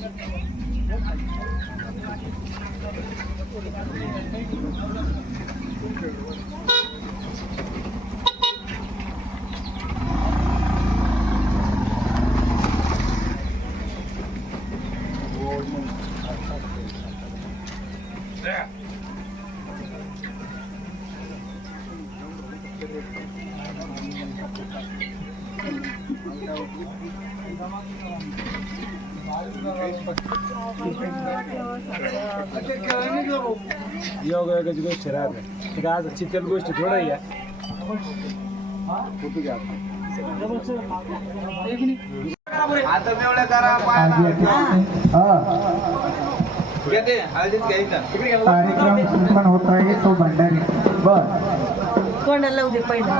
Thank you. योगायोगाची गोष्ट राहते ठीक आहे आज चितल गोष्ट थोडं या होतो घ्या कार्यक्रम पण होत आहे तो भंडारी बर कोणाला लावू दे पहिला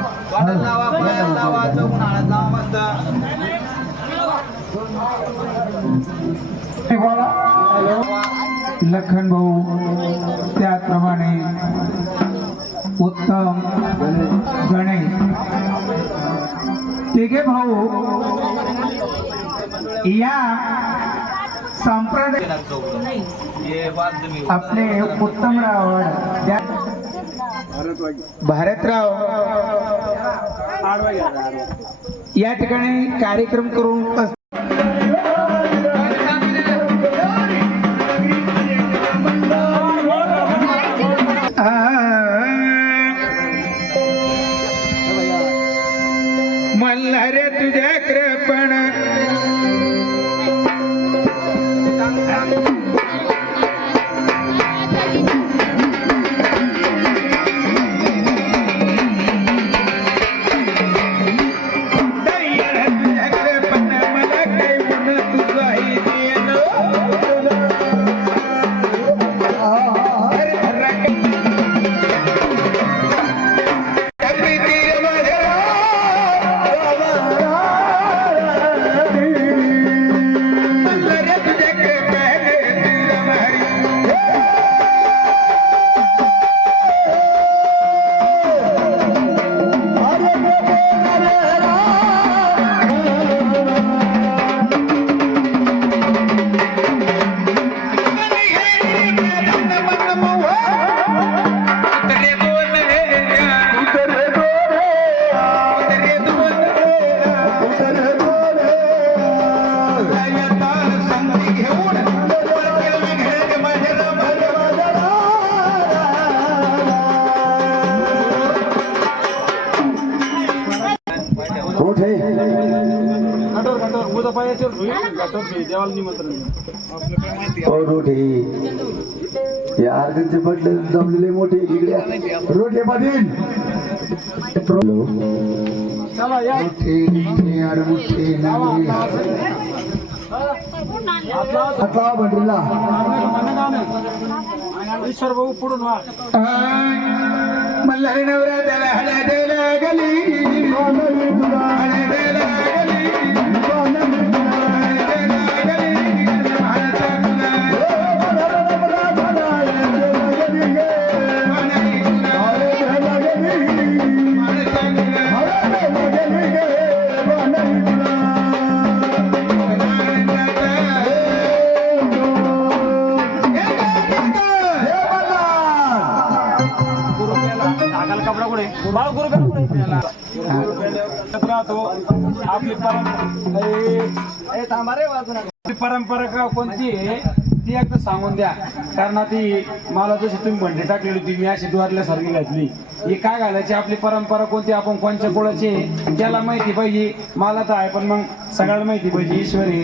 लखन भाऊ त्याप्रमाणे उत्तम गणेश. तिघे भाऊ या संप्रदाय आपले उत्तमराव त्या भारतराव या ठिकाणी कार्यक्रम करून देवाला निमंत्रण या जमलेले मोठे इकडे. रोटे पाटील. ईश्वर भाऊ पुढून मल्हारी नवरा त्याला गली. आपली परंपरा आपली परंपरा का कोणती आहे ती एकदा सांगून द्या. कारण ती मला जशी तुम्ही भंडी टाकलेली होती मी अशी द्वारल्यासारखी घातली. ही काय घालायची? आपली परंपरा कोणती? आपण कोणच्या कुळाची आहे, त्याला माहिती पाहिजे. मला तर आहे पण मग सगळ्याला माहिती पाहिजे. ईश्वरी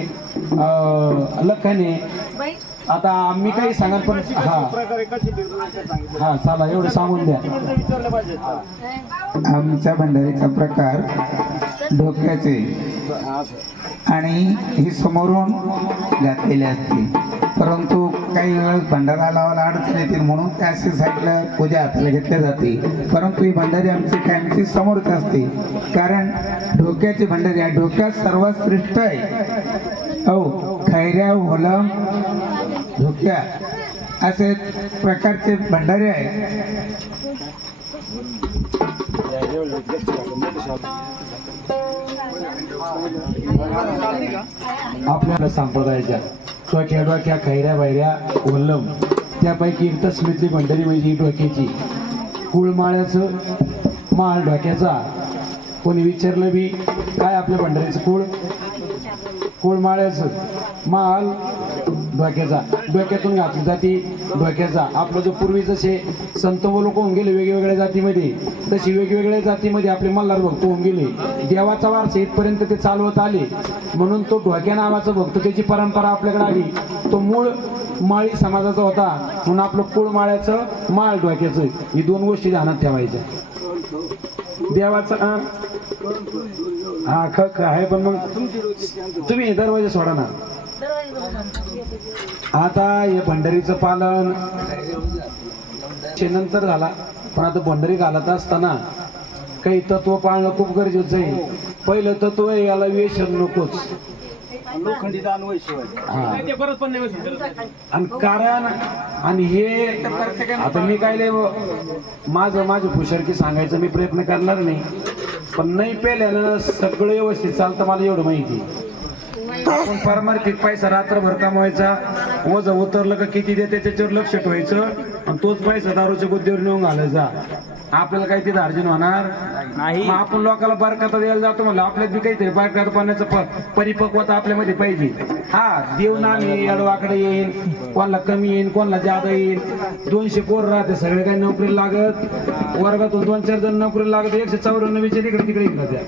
लखने बाई आता मी काही सांगाल पण हा. हा चला एवढं सांगून द्या. आमच्या भंडारीचा प्रकार डोक्याचे आणि ही समोरून घातलेली असते. परंतु काही वेळेस भंडारा लावायला अडचण येते म्हणून त्या अशी साईडला पूजा हाताला घेतल्या जाते. परंतु ही भंडारी आमची कायमची समोरच असते. कारण डोक्याची भंडारी आहे डोक्यात सर्वात श्रेष्ठ आहे. हो खैऱ्या होलम धोक्या असे प्रकारचे भंडारे आहेत. आपल्याला संप्रदायाच्या डोक्या डोक्या खैऱ्या बैऱ्या वल्लम. त्यापैकी एक तस्मितली मंडळी म्हणजे डोक्याची. कुळमाळ्याचं माळ डोक्याचा. कोणी विचारलं बी काय आपल्या भंडारीचं कुळ? कुळमाळ्याचं माल डोक्याचा डोक्यातून घातली जाती. डोक्याचा आपलं जो पूर्वी जसे संत व लोक होऊन गेले वेगवेगळ्या जातीमध्ये तशी वेगवेगळ्या जातीमध्ये आपले मल्हार भक्त होऊन गेले. देवाचा वारसा इथपर्यंत ते चालवत आले. म्हणून तो ढोक्या नावाचा भक्त त्याची परंपरा आपल्याकडे आली. तो मूळ माळी समाजाचा होता. म्हणून आपलं कुळ माळ्याचं माळ डोक्याचं ही दोन गोष्टी ध्यानात ठेवायच्या. देवाचा हा ख आहे पण मग तुम्ही दरवाजा सोडा ना. आता हे भंडारीचं पालन नंतर झाला. पण आता भंडारी घालत असताना काही तत्व पाळणं खूप गरजेचं आहे. पहिलं तत्व आहे याला व्यसन नकोच. हा. आणि कारण आणि हे आता मी काय लय माझं माझं हुशारकी सांगायचं मी प्रयत्न करणार नाही. पण नाही पेल्यानं सगळं व्यवस्थित चालतं मला एवढं माहिती आपण पारमार्थिक पैसा रात्रभर कमवायचा. वज उतरलं का किती देते त्याच्यावर लक्ष ठेवायचं आणि तोच पैसा दारूच्या गुद्दीवर नेऊन घालायचा. आपल्याला काही तिथं अर्जन होणार? नाही. आपण लोकांना बारकाता द्यायला जातो म्हणलं. आपल्यात बी काहीतरी बारकाता पाण्याचं परिपक्वता आपल्यामध्ये पाहिजे. हा देव येईल अडवाकडे येईल कोणाला कमी येईल कोणाला जादा येईल. दोनशे पोर राहते सगळे काही नोकरीला लागत. वर्गातून दोन चार जण नोकरीला लागत एकशे चौऱ्याण्णव विचार इकडे तिकडे इकडे द्या.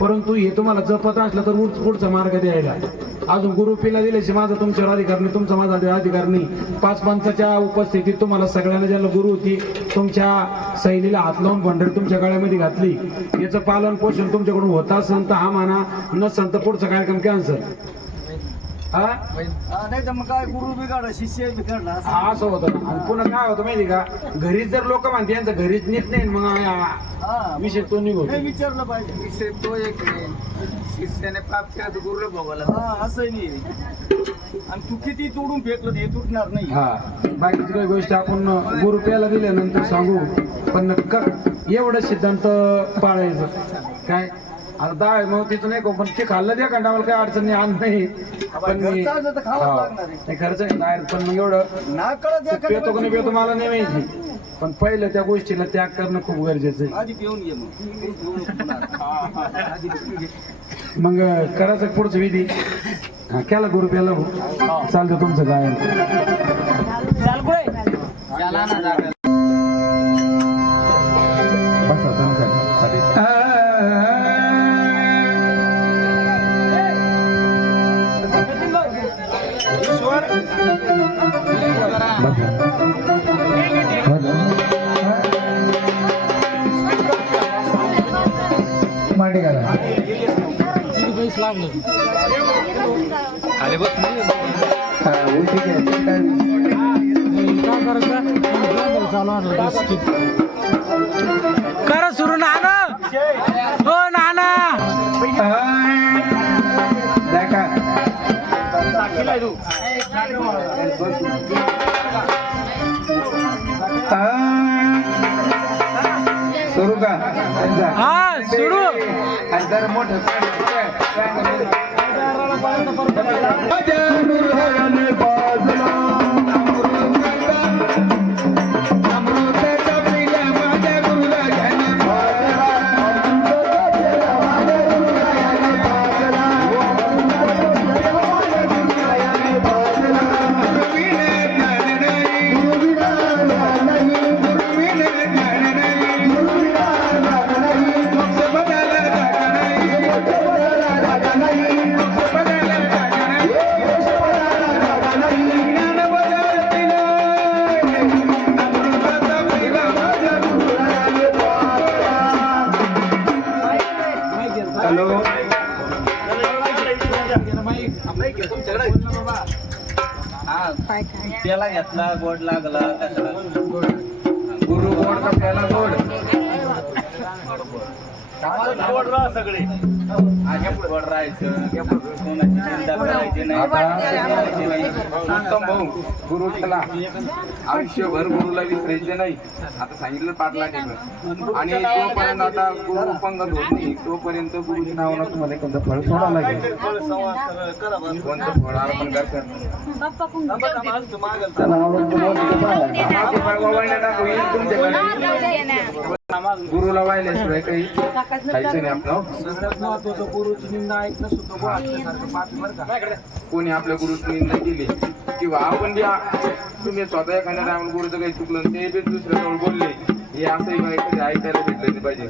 परंतु हे तुम्हाला जपत असलं तर पुढचा मार्ग द्यायला. अजून गुरुपीला दिल्याशी माझा तुमच्यावर अधिकार नाही तुमचा माझा अधिकार नाही. पाच पंचाच्या उपस्थितीत तुम्हाला सगळ्यांना ज्याला गुरु होती तुमच्या सैलीला हात लावून भंडारी तुमच्या गळ्यामध्ये घातली. याचं पालन पोषण तुमच्याकडून होत असेल तर हा माना नसेल तर पुढचा कार्यक्रम कॅन्सल. हा? नाही तर मग काय गुरु बिघाडा शिष्य बिघडला असं. हा, असं होतं आणि पुन्हा काय होतं माहिती का? घरीच जर लोक म्हणते यांचं घरीच नीट नाही मग आ- हा विषय तो निघतो नाही विचारलं पाहिजे. तो एक शिष्याने पाप केला तर गुरुला भोगायला हा असं नाही. आणि तू किती तोडून फेकलं ते तुटणार नाही. हा. बाकीची काही गोष्टी आपण गुरु प्याला दिल्यानंतर सांगू. पण क- एवढं सिद्धांत पाळायचं. काय? आता डाळ मग तिथं नाही का पण ते खाल्लं द्या कारण आम्हाला काही अडचण नाही आण नाही. पण मी घरचं असलं तर खावंच हा. लागणार आहे. नाही खर्च नाही पण मग एवढं ना कळत या पेतो का नाही पेतो मला नाही माहिती. पण पहिलं त्या गोष्टीला त्याग करणं खूप गरजेचं आहे. आधी पिऊन घे मग. आधी पिऊन घे. मग करायचं पुढचं विधी? हा, केला गुरु प्याला भाऊ. चालतं तुमचं गायन. बसा मांडी घाला हा? करा सुरू नाना हो नाना हाय. का. हा सुरू आणि जरा मोठं त्याला घेतला गोड लागला गुरु गोड का प्याला गोड गोड राहा सगळे. गोड राहायचं कोणाची चिंता करायची नाही. करायची नाही. उत्तम भाऊ गुरु केला आयुष्यभर गुरुला विसरायचे नाही. आता सांगितलं एकर आणि तोपर्यंत आता गुरु पंगत होत नाही. तोपर्यंत गुरुच्या नावानं तुम्हाला एखादं फळ सोडावं लागेल. कोणतं फळ अर्पण करतात थांबा, गुरुला वाहिल्याशिवाय काही खायचं नाही आपलं. गुरुची निंदा ऐकणं सुद्धा का? कोणी आपल्या गुरुची निंदा केली किंवा आपण बी आ- तुम्ही स्वतः एखाद्या टायमाला गुरुचं काही चुकलं ते बी दुसऱ्याजवळ बोलले हे असंही कधी ऐकायला भेटलं पाहिजे.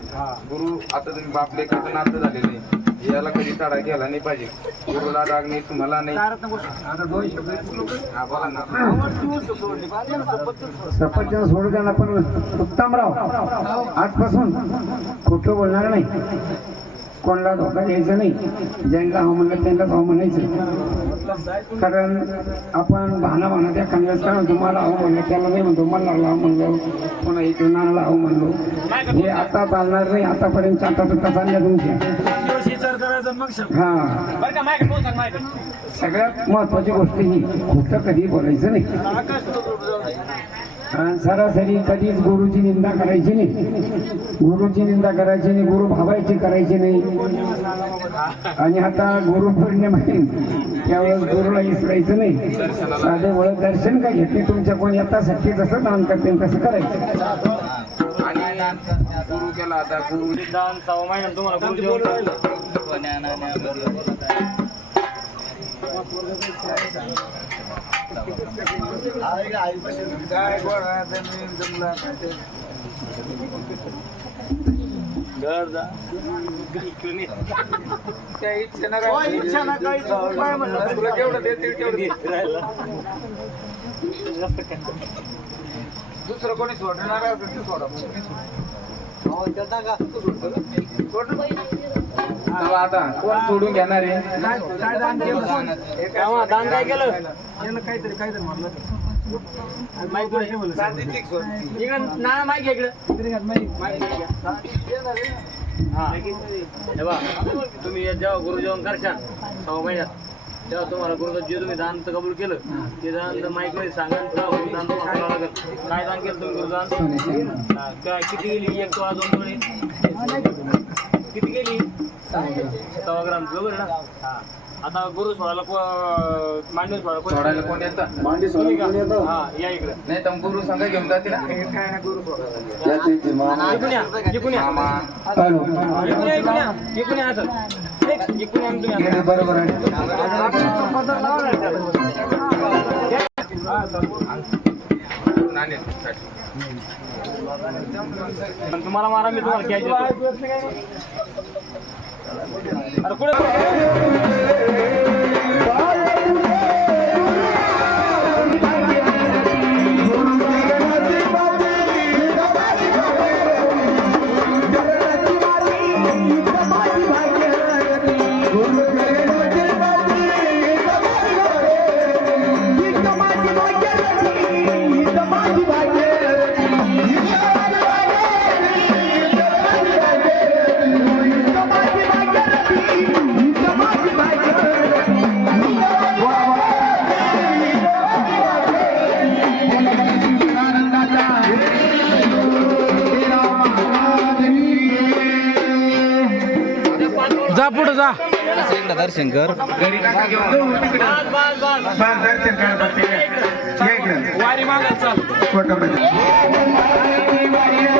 गुरु आता तुम्ही बापले कसं नातं झाले नाही याला कधी तडा गेला नाही पाहिजे. गुरुला राग नाही तुम्हाला नाही. आता दोन सफरचंद पण उत्तमराव आजपासून कुठं बोलणार नाही. कोणाला धोका द्यायचा नाही. ज्यांना हो म्हणलं त्यांनाच हो म्हणायचं. कारण आपण भाना भाना त्या खांद्यास कारण तुम्हाला हो म्हणलं त्याला नाही म्हणतो मला लाव म्हणलो पुन्हा इकडे नानाला हो म्हणलो. हे आता चालणार नाही आतापर्यंत आता तर चालल्या तुमच्या. हा. सगळ्यात महत्वाची गोष्ट ही खोटं कधी बोलायचं नाही. आकाश सरासरी कधीच गुरुची निंदा करायची नाही. गुरुची निंदा करायची नाही गुरु भावायची करायची नाही. आणि आता गुरु पौर्णिमा आहे त्यावेळेस गुरुला विसरायचं नाही. साधे ओळख दर्शन काय घेतले तुमच्या कोण? येतासाठी जसं दान करते तसं करायचं. गुरु केला आता गुरु दान सहा महिन्यात तुम्हाला गुरु जेवण राहिलं. त्या इच्छा ना काय म्हणलं? तुला जेवढं देतील तेवढं दुसरं कोणी सोडणार असेल ते सोडा. तेव्हा आता कोण सोडून घेणार आहे? काय दान केलं? दान काय केलं? यानं काहीतरी काहीतरी म्हणलं माहिती नाही म्हणलं इकडे माईक. हा तुम्ही जेव्हा गुरु जेवण करशाल सहा महिन्यात. तेव्हा तुम्हाला गुरुचं जे तुम्ही दान कबूल केलं ते दान माईकमध्ये सांगा लागेल. काय दान केलं तुम्ही गुरुदान? काय किती गेली? एक तोळा दोन तोळे किती गेली? सव्वा ग्राम बरोबर ना? हा. आता गुरु सोडायला को- मांडवी सोडायला कोण- सोडायला कोण येतं? मांडी सोडून कोण येतं? हा या इकडे. नाही तर गुरु संघ घेऊन जातील ना? याची ती मान. इकडून या इकडून या मामा. हॅलो. इकडून या इकडून या. इकडून या असं. इकडून या तुम्ही इकडे बरोबर आहे. नाणे पण तुम्हाला मारा मी तुम्हाला कॅश देतो अरे कुठे? दर्शन कर दर्शन